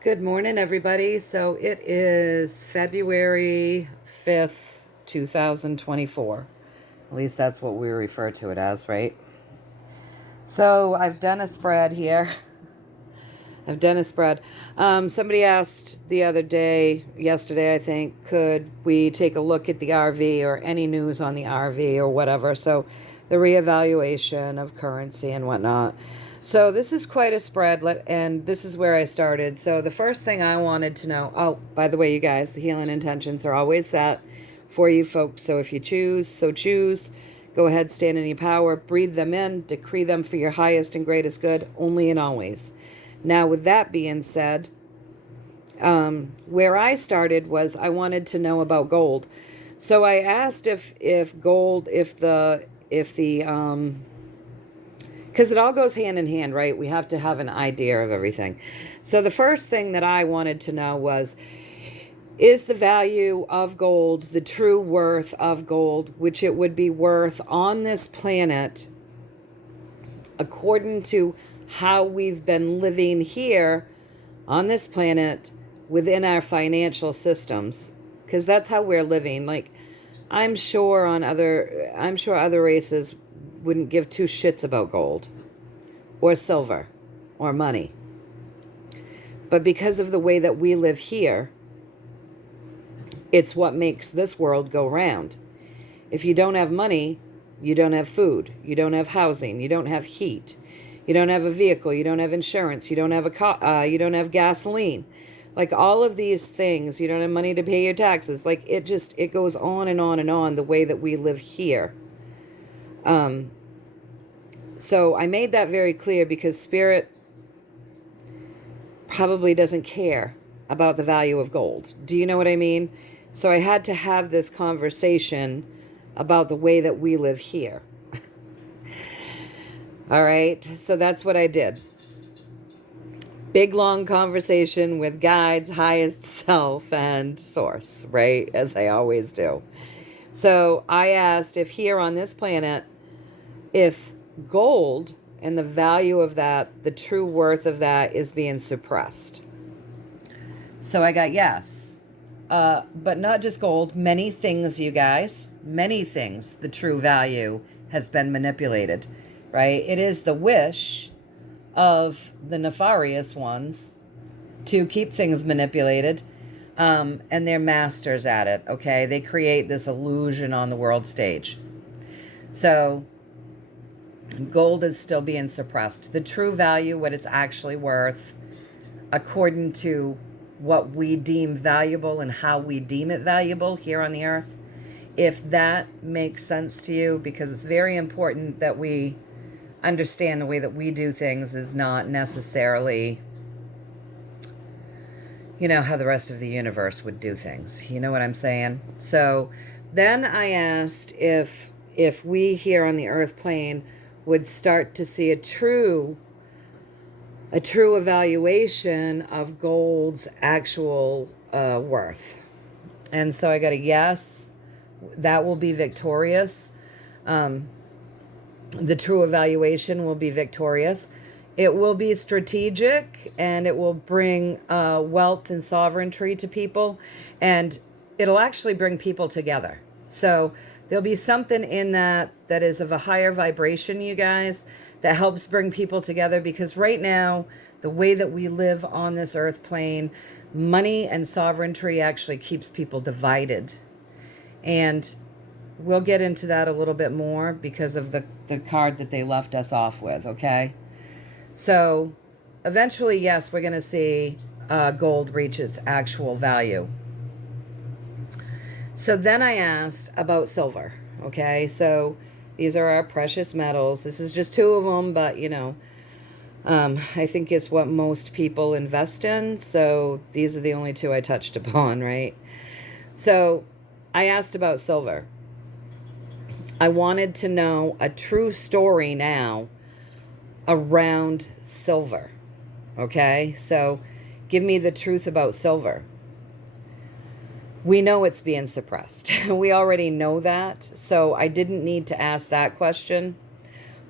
Good morning, everybody. So it is February 5th, 2024. At least that's what we refer to it as, right? So I've done a spread here. I've done a spread. Somebody asked the other day, yesterday, I think, could we take a look at the RV or any news on the RV or whatever? So the reevaluation of currency and whatnot. So this is quite a spread, and this is where I started. So the first thing I wanted to know, oh, by the way, you guys, the healing intentions are always set for you folks. So if you choose, go ahead, stand in your power, breathe them in, decree them for your highest and greatest good, only and always. Now, with that being said, where I started was I wanted to know about gold. So I asked if gold, because it all goes hand in hand, right? We have to have an idea of everything. So the first thing that I wanted to know was, is the value of gold the true worth of gold, which it would be worth on this planet according to how we've been living here on this planet within our financial systems, because that's how we're living. Like, I'm sure other races wouldn't give two shits about gold or silver or money. But because of the way that we live here, it's what makes this world go round. If you don't have money, you don't have food, you don't have housing, you don't have heat, you don't have a vehicle, you don't have insurance, you don't have you don't have gasoline. Like all of these things, you don't have money to pay your taxes. Like it goes on and on and on the way that we live here. So I made that very clear because Spirit probably doesn't care about the value of gold. Do you know what I mean? So I had to have this conversation about the way that we live here. All right, so that's what I did. Big, long conversation with guides, highest self, and source, right? As I always do. So I asked if here on this planet, if gold and the value of that, the true worth of that is being suppressed. So I got yes. But not just gold, many things, you guys, many things, the true value has been manipulated, right? It is the wish of the nefarious ones to keep things manipulated, and they're masters at it, okay? They create this illusion on the world stage. So gold is still being suppressed. The true value, what it's actually worth, according to what we deem valuable and how we deem it valuable here on the earth, if that makes sense to you, because it's very important that we understand the way that we do things is not necessarily, how the rest of the universe would do things. You know what I'm saying? So then I asked if we here on the earth plane would start to see a true evaluation of gold's actual worth. And so I got a yes. That will be victorious. The true evaluation will be victorious. It will be strategic, and it will bring wealth and sovereignty to people, and it'll actually bring people together. So there'll be something in that is of a higher vibration, you guys, that helps bring people together, because right now, the way that we live on this earth plane, money and sovereignty actually keeps people divided. And we'll get into that a little bit more because of the card that they left us off with, okay? So eventually, yes, we're going to see gold reach its actual value. So then I asked about silver, okay? So these are our precious metals. This is just two of them, but, I think it's what most people invest in. So these are the only two I touched upon, right? So I asked about silver. I wanted to know a true story now around silver, okay? So give me the truth about silver. We know it's being suppressed. We already know that, so I didn't need to ask that question.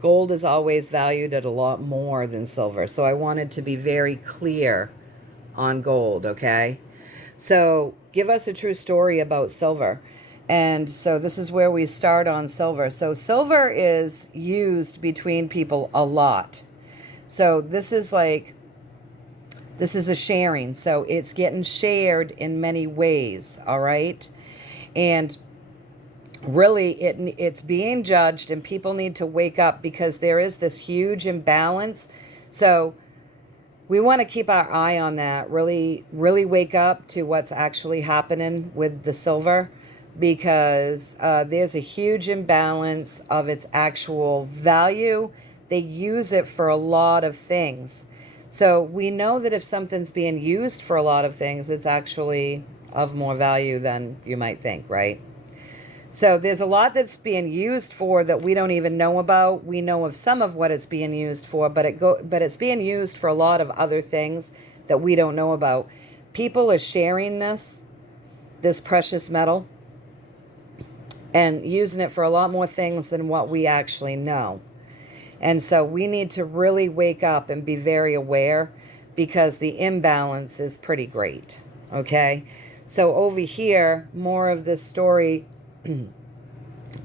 Gold is always valued at a lot more than silver, so I wanted to be very clear on gold, okay? So give us a true story about silver. And so this is where we start on silver. So silver is used between people a lot. So this is a sharing. So it's getting shared in many ways, all right? And really it's being judged, and people need to wake up because there is this huge imbalance. So we want to keep our eye on that, really wake up to what's actually happening with the silver, because there's a huge imbalance of its actual value. They use it for a lot of things. So we know that if something's being used for a lot of things, it's actually of more value than you might think, right? So there's a lot that's being used for that we don't even know about. We know of some of what it's being used for, but it's being used for a lot of other things that we don't know about. People are sharing this precious metal and using it for a lot more things than what we actually know. And so we need to really wake up and be very aware, because the imbalance is pretty great, okay? So over here, more of this story,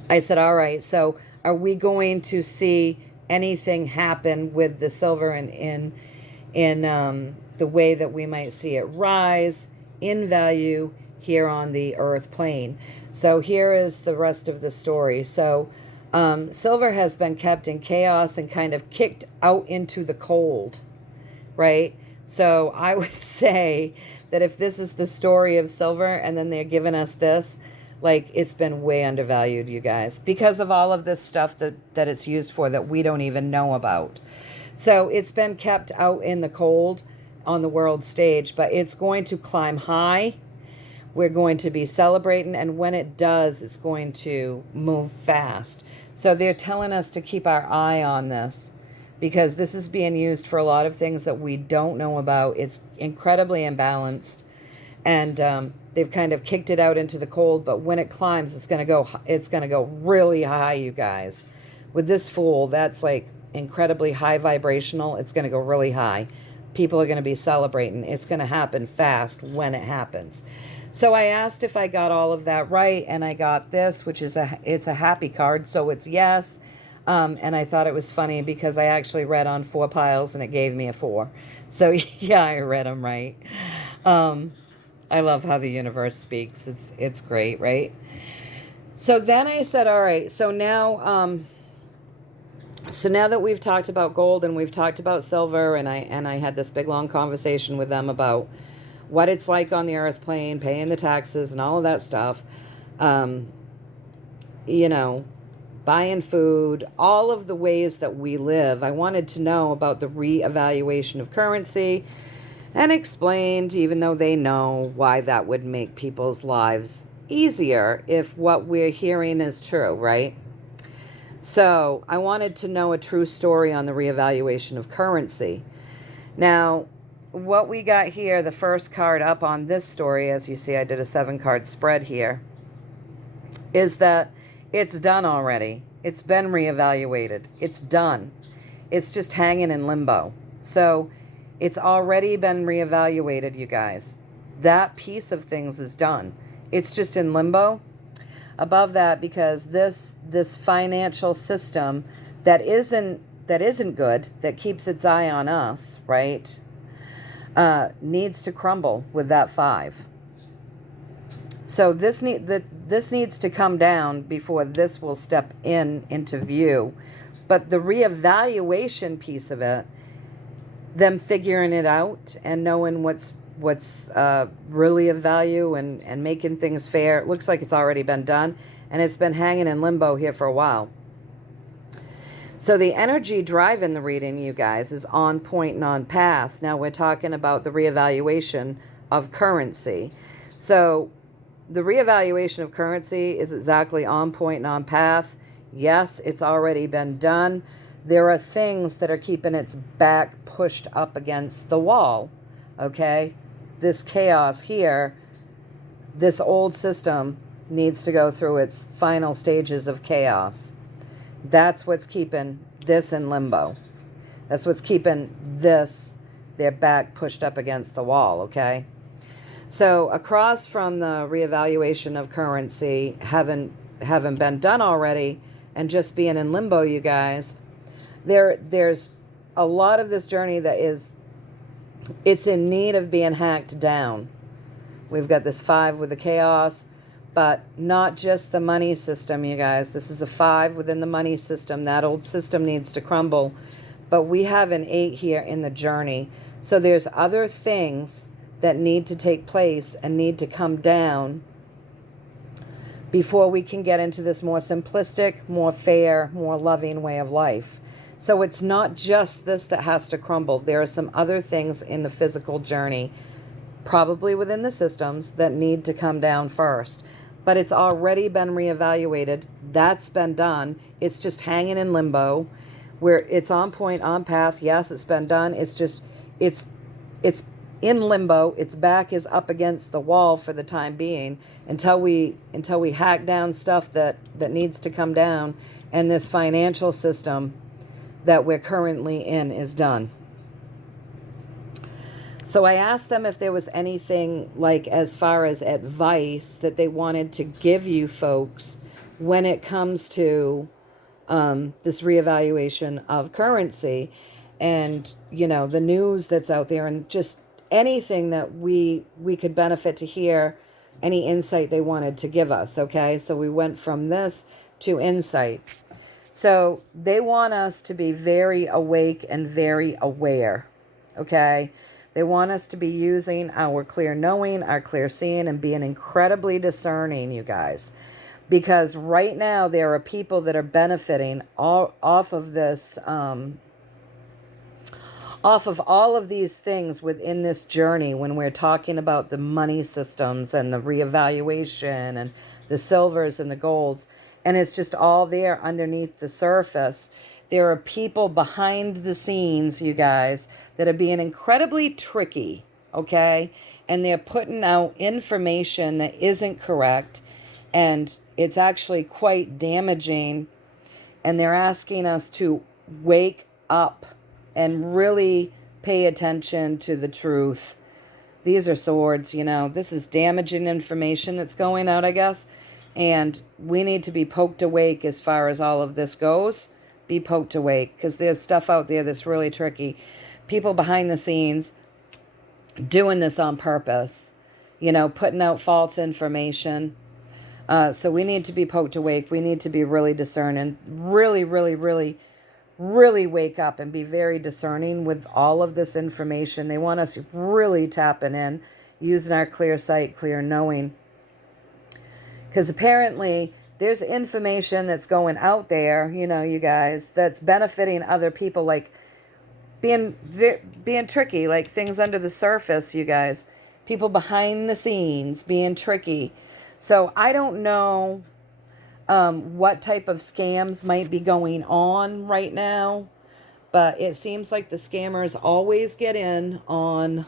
I said, all right, so are we going to see anything happen with the silver in the way that we might see it rise in value here on the earth plane? So here is the rest of the story. So silver has been kept in chaos and kind of kicked out into the cold, right? So I would say that if this is the story of silver and then they're giving us this, like, it's been way undervalued, you guys, because of all of this stuff that it's used for that we don't even know about. So it's been kept out in the cold on the world stage, but it's going to climb high. We're going to be celebrating, and when it does, it's going to move fast. So they're telling us to keep our eye on this, because this is being used for a lot of things that we don't know about. It's incredibly imbalanced, and they've kind of kicked it out into the cold, but when it climbs, it's going to go really high, you guys. With this Fool, that's like incredibly high vibrational. It's going to go really high. People are going to be celebrating. It's going to happen fast when it happens. So I asked if I got all of that right, and I got this, which is it's a happy card, so it's yes. And I thought it was funny because I actually read on 4 piles and it gave me a 4. So yeah, I read them right. I love how the universe speaks. It's great, right? So then I said, all right, so now that we've talked about gold and we've talked about silver, and I had this big long conversation with them about what it's like on the earth plane, paying the taxes and all of that stuff, buying food, all of the ways that we live. I wanted to know about the reevaluation of currency, and explained, even though they know, why that would make people's lives easier if what we're hearing is true, right? So I wanted to know a true story on the reevaluation of currency. Now, what we got here, the first card up on this story, as you see, I did a 7-card spread here, is that it's done already. It's been reevaluated. It's done. It's just hanging in limbo. So it's already been reevaluated, you guys. That piece of things is done. It's just in limbo. Above that, because this financial system that isn't good, that keeps its eye on us, right, needs to crumble with that 5. So this needs to come down before this will step into view. But the reevaluation piece of it, them figuring it out and knowing what's really of value and making things fair, it looks like it's already been done, and it's been hanging in limbo here for a while. So the energy driving the reading, you guys, is on point and on path. Now we're talking about the reevaluation of currency. So the reevaluation of currency is exactly on point and on path. Yes, it's already been done. There are things that are keeping its back pushed up against the wall, okay? This chaos here, this old system needs to go through its final stages of chaos. That's what's keeping this in limbo. That's what's keeping this their back pushed up against the wall, okay? So across from the reevaluation of currency having been done already and just being in limbo, you guys, there's a lot of this journey that it's in need of being hacked down. We've got this 5 with the chaos, but not just the money system, you guys. This is a 5 within the money system. That old system needs to crumble. But we have an 8 here in the journey. So there's other things that need to take place and need to come down before we can get into this more simplistic, more fair, more loving way of life. So it's not just this that has to crumble. There are some other things in the physical journey, probably within the systems, that need to come down first. But it's already been reevaluated. That's been done. It's just hanging in limbo, where it's on point, on path. Yes, it's been done. It's just, it's in limbo. Its back is up against the wall for the time being until we hack down stuff that needs to come down, and this financial system that we're currently in is done. So I asked them if there was anything, like, as far as advice that they wanted to give you folks when it comes to this reevaluation of currency, and, you know, the news that's out there, and just anything that we could benefit to hear, any insight they wanted to give us. Okay, so we went from this to insight. So they want us to be very awake and very aware. Okay, they want us to be using our clear knowing, our clear seeing, and being incredibly discerning, you guys. Because right now there are people that are benefiting off of this, off of all of these things within this journey, when we're talking about the money systems and the reevaluation and the silvers and the golds. And it's just all there underneath the surface. There are people behind the scenes, you guys, that are being incredibly tricky, okay? And they're putting out information that isn't correct, and it's actually quite damaging. And they're asking us to wake up and really pay attention to the truth. These are swords, you know. This is damaging information that's going out, I guess. And we need to be poked awake as far as all of this goes. Be poked awake, because there's stuff out there that's really tricky. People behind the scenes doing this on purpose, you know, putting out false information. So we need to be poked awake. We need to be really discerning, really, really, really, really wake up and be very discerning with all of this information. They want us really tapping in, using our clear sight, clear knowing. Because apparently there's information that's going out there, you know, you guys, that's benefiting other people, like being tricky, like things under the surface, you guys. People behind the scenes being tricky. So I don't know what type of scams might be going on right now, but it seems like the scammers always get in on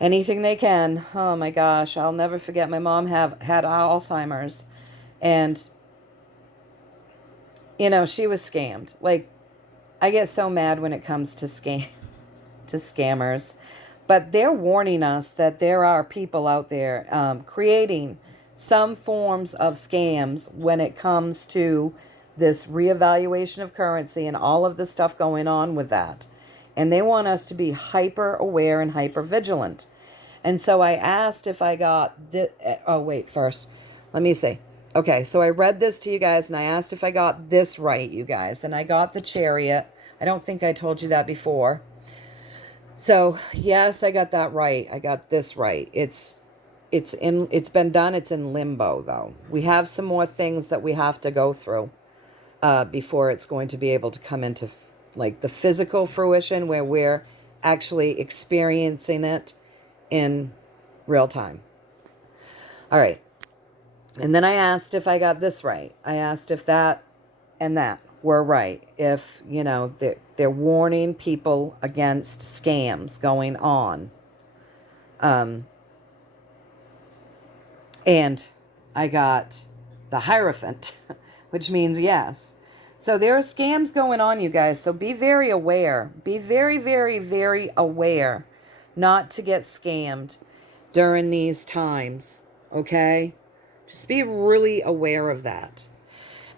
anything they can. Oh my gosh, I'll never forget, my mom had Alzheimer's, and, you know, she was scammed. Like, I get so mad when it comes to scammers, but they're warning us that there are people out there creating some forms of scams when it comes to this reevaluation of currency and all of the stuff going on with that. And they want us to be hyper aware and hyper vigilant. And so I asked if I got this. Oh, wait, first, let me see. Okay, so I read this to you guys, and I asked if I got this right, you guys. And I got the Chariot. I don't think I told you that before. So, yes, I got that right. I got this right. It's been done. It's in limbo, though. We have some more things that we have to go through before it's going to be able to come into like the physical fruition, where we're actually experiencing it in real time. All right. And then I asked if I got this right. I asked if that and that were right. If, you know, they're warning people against scams going on. And I got the Hierophant, which means yes. So there are scams going on, you guys. So be very aware. Be very, very, very aware not to get scammed during these times. Okay? Just be really aware of that.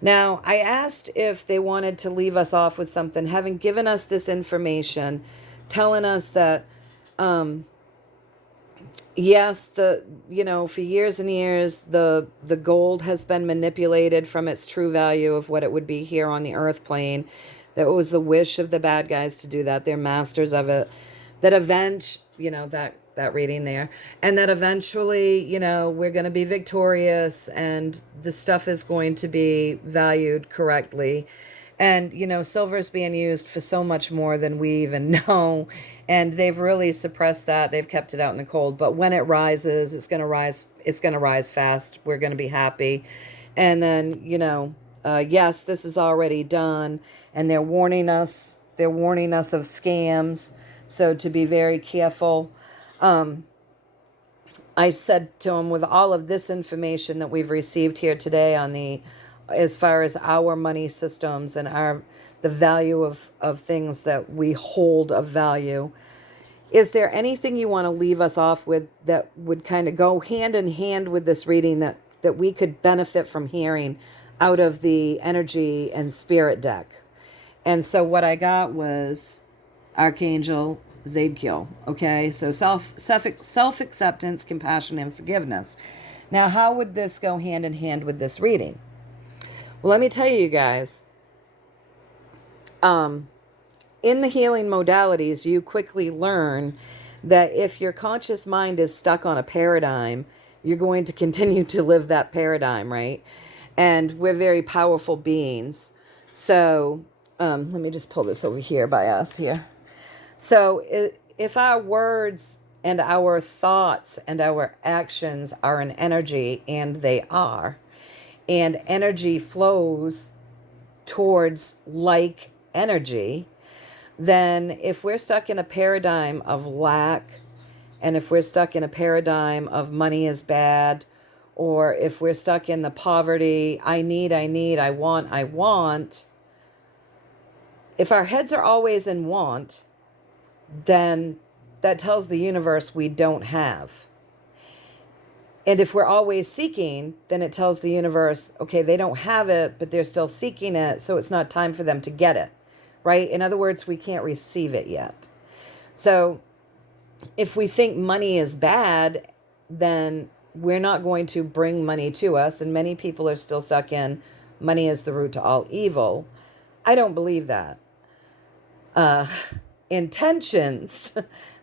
Now, I asked if they wanted to leave us off with something, having given us this information, telling us that, yes, for years and years, the gold has been manipulated from its true value of what it would be here on the earth plane. That was the wish of the bad guys to do that. They're masters of it. That reading there, and that eventually, we're going to be victorious, and the stuff is going to be valued correctly. And, silver's being used for so much more than we even know. And they've really suppressed that. They've kept it out in the cold. But when it rises, it's going to rise. It's going to rise fast. We're going to be happy. And then, yes, this is already done. And they're warning us. They're warning us of scams. So to be very careful. I said to him, with all of this information that we've received here today as far as our money systems and the value of things that we hold of value, is there anything you want to leave us off with that would kind of go hand in hand with this reading that we could benefit from hearing out of the energy and spirit deck? And so what I got was Archangel Zadkiel. Okay, so self-acceptance, compassion, and forgiveness. Now, how would this go hand in hand with this reading? Well, let me tell you guys, in the healing modalities, you quickly learn that if your conscious mind is stuck on a paradigm, you're going to continue to live that paradigm, right? And we're very powerful beings. So let me just pull this over here by us here. So if our words and our thoughts and our actions are an energy, and they are, and energy flows towards like energy, then if we're stuck in a paradigm of lack, and if we're stuck in a paradigm of money is bad, or if we're stuck in the poverty, I need, I want, if our heads are always in want, then that tells the universe we don't have. And if we're always seeking, then it tells the universe, okay, they don't have it, but they're still seeking it, so it's not time for them to get it, right? In other words, we can't receive it yet. So if we think money is bad, then we're not going to bring money to us. And many people are still stuck in money is the root to all evil. I don't believe that. Intentions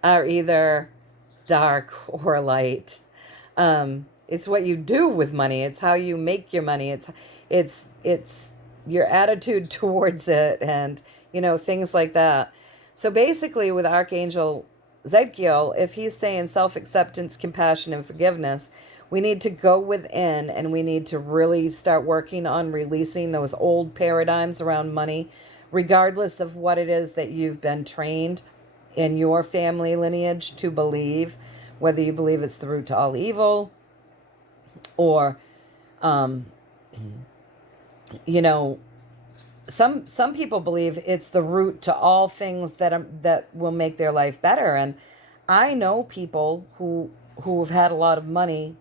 are either dark or light. It's what you do with money. It's how you make your money. It's your attitude towards it, and things like that. So basically, with Archangel Zadkiel, if he's saying self-acceptance, compassion, and forgiveness, we need to go within, and we need to really start working on releasing those old paradigms around money, regardless of what it is that you've been trained in your family lineage to believe, whether you believe it's the root to all evil, or, some people believe it's the root to all things that will make their life better. And I know people who have had a lot of money,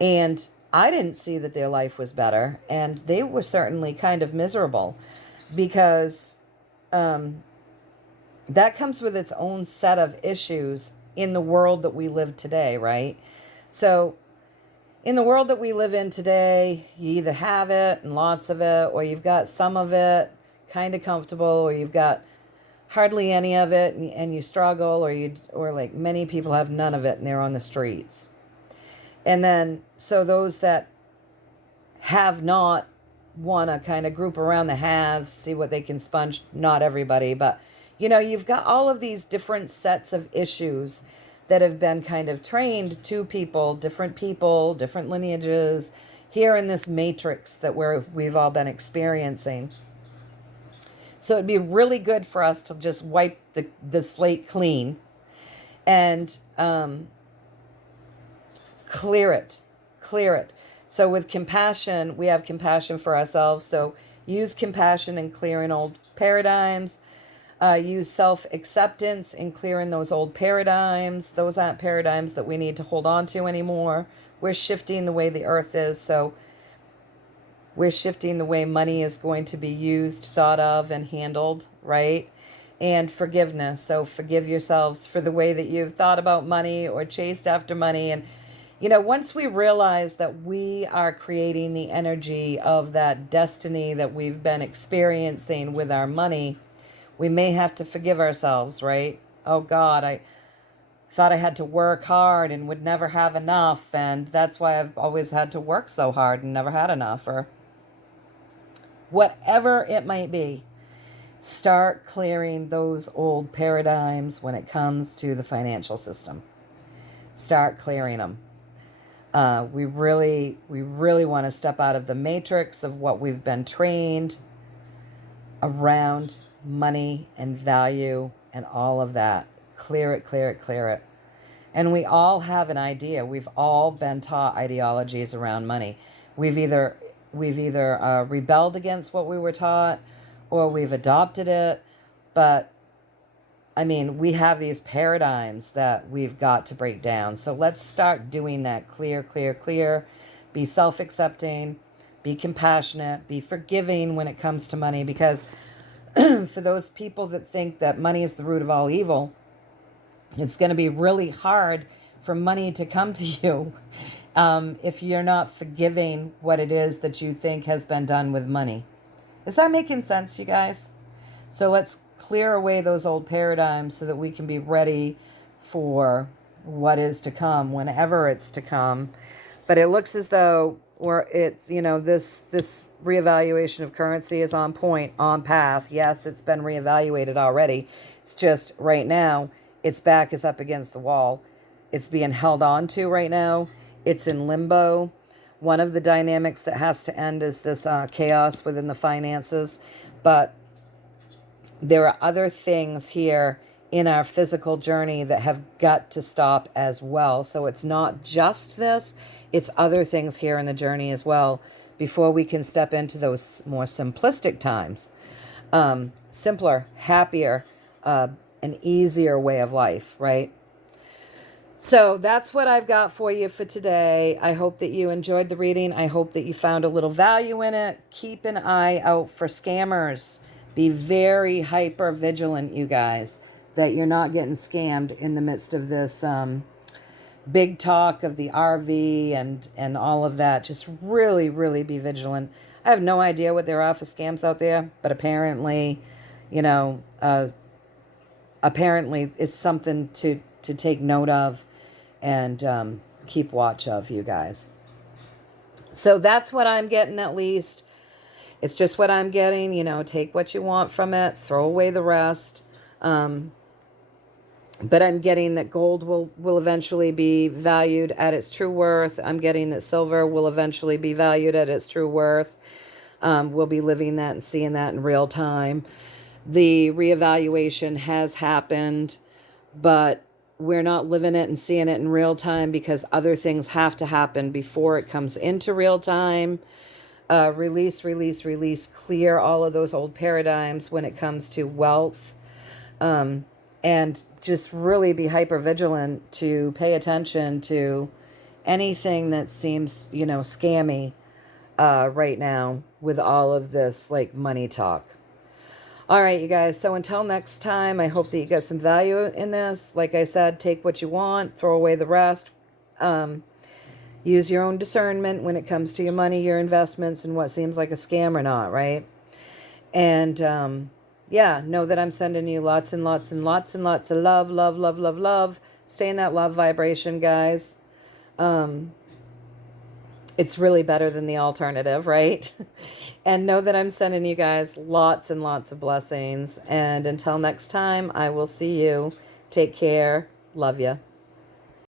and I didn't see that their life was better, and they were certainly kind of miserable, because that comes with its own set of issues in the world that we live today, right? So in the world that we live in today, you either have it and lots of it, or you've got some of it, kind of comfortable, or you've got hardly any of it and you struggle, or like many people have none of it and they're on the streets. And then so those that have not want to kind of group around the haves, see what they can sponge. Not everybody, but you've got all of these different sets of issues that have been kind of trained to people, different lineages here in this matrix that we've all been experiencing. So it'd be really good for us to just wipe the slate clean and clear it. So with compassion, we have compassion for ourselves. So Use compassion in clearing old paradigms. Use self-acceptance in clearing those old paradigms. Those aren't paradigms that we need to hold on to anymore. We're shifting the way the earth is, so we're shifting the way money is going to be used, thought of, and handled, right? And forgiveness. So forgive yourselves for the way that you've thought about money or chased after money. And, once we realize that we are creating the energy of that destiny that we've been experiencing with our money, we may have to forgive ourselves, right? Oh God, I thought I had to work hard and would never have enough. And that's why I've always had to work so hard and never had enough, or whatever it might be. Start clearing those old paradigms when it comes to the financial system. Start clearing them. We really want to step out of the matrix of what we've been trained around money and value and all of that. Clear it, clear it, clear it. And we all have an idea. We've all been taught ideologies around money. We've either rebelled against what we were taught, or we've adopted it. But we have these paradigms that we've got to break down. So let's start doing that. Clear, clear, clear. Be self-accepting. Be compassionate. Be forgiving when it comes to money. Because for those people that think that money is the root of all evil, it's going to be really hard for money to come to you if you're not forgiving what it is that you think has been done with money. Is that making sense, you guys? So let's clear away those old paradigms so that we can be ready for what is to come, whenever it's to come. But it looks as though this reevaluation of currency is on point, on path. Yes, it's been reevaluated already. It's just right now, its back is up against the wall. It's being held on to right now. It's in limbo. One of the dynamics that has to end is this chaos within the finances. But there are other things here in our physical journey that have got to stop as well. So it's not just this, it's other things here in the journey as well before we can step into those more simplistic times. Simpler, happier, an easier way of life, right? So that's what I've got for you for today. I hope that you enjoyed the reading. I hope that you found a little value in it. Keep an eye out for scammers. Be very hyper vigilant, you guys, that you're not getting scammed in the midst of this big talk of the RV and all of that. Just really, really be vigilant. I have no idea what there are for scams out there, but apparently, apparently it's something to take note of and keep watch of, you guys. So that's what I'm getting, at least. It's just what I'm getting. Take what you want from it, throw away the rest. But I'm getting that gold will eventually be valued at its true worth. I'm getting that silver will eventually be valued at its true worth. We'll be living that and seeing that in real time. The reevaluation has happened, but we're not living it and seeing it in real time because other things have to happen before it comes into real time. Release, clear all of those old paradigms when it comes to wealth. And just really be hyper vigilant to pay attention to anything that seems, scammy right now with all of this money talk. All right, you guys. So until next time, I hope that you get some value in this. Like I said, take what you want, throw away the rest. Use your own discernment when it comes to your money, your investments, and what seems like a scam or not, right? And know that I'm sending you lots and lots and lots and lots of love, love, love, love, love. Stay in that love vibration, guys. It's really better than the alternative, right? And know that I'm sending you guys lots and lots of blessings. And until next time, I will see you. Take care. Love you.